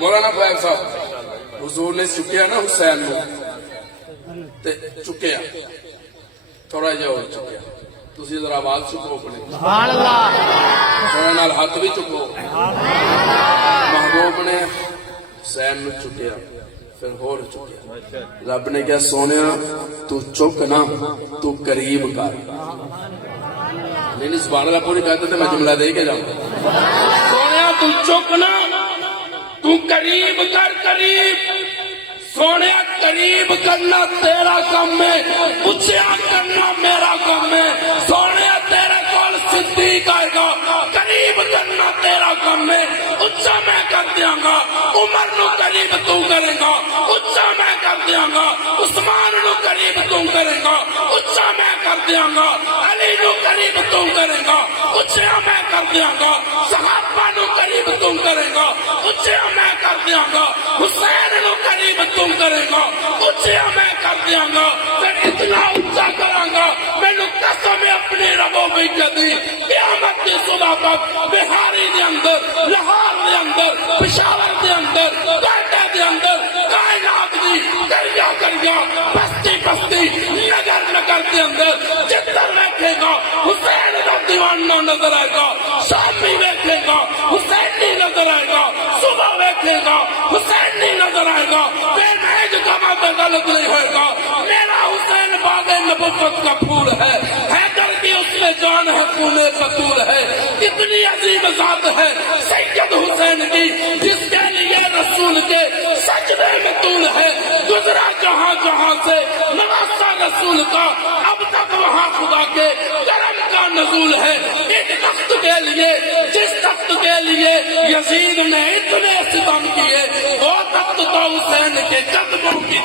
مولانا فیض صاحب حضور نے چکیا نا حسین کو تے چکیا تھوڑا جہا اور چکیا تسی ذرا آواز چکو اپنے سبحان اللہ تھوڑا نال ہاتھ بھی چکو محبوب نے حسین نو چکیا پھر ہور چکیا رب نے کیا سونیا تو چک نہ تو قریب کر نہیں سبحان اللہ پوری کہتے تھے میں جملہ دے کے جاؤں سونیا تو چک نہ تو قریب کر قریب سونے قریب کرنا تیرا کم ہے اچھا کرنا میرا کم ہے سونے تیرے کول صدیق آئے گا قریب کرنا تیرا کم ہے اچھا میں کر دیاں گا عمر نو قریب تو کرے گا اچھا میں کر دیاں گا عثمان نو قریب تو کرے گا اچھا میں کر دیاں گا علی نو قریب تو کرے گا اچھا میں کر دیاں گا صحابہ نو قریب تو کرے گا اچھا میں کر دیاں گا حسین نو قریب تم کرے گا اچھا میں کر دیاں گا پھر اتنا اچھا کراں گا میں نو قسم اپنی ربوں میں کہتی قیامت کی صبح تک بہاری دے اندر لاہور دے اندر پشاور دے اندر کوئٹہ دے اندر کائنات دی دریا دریا بستی بستی نگر نگر دے اندر جدھر بیٹھے گا حسین کا دیوانہ نظر آئے گا شامی بیٹھے گا حسینی نظر آئے گا صبح بیٹھے گا حسینی نظر آئے گا پھر میں جو کما پہ غلط نہیں ہوئے گا میرا حسین باغ نبوت کا پھول ہے حیدر کی اس میں جان ہے کونے بطول ہے اتنی عظیم ذات ہے سید حسین کی جس کے لیے رسول کے سجدے میں طول ہے گزرا جہاں جہاں سے نواسا رسول کا اب تک وہاں خدا کے کرم کا نزول ہے ایک تخت کے لیے جس تخت کے لیے یزید نے اتنے ستم کیے وہ تخت تو حسین کے قدموں کی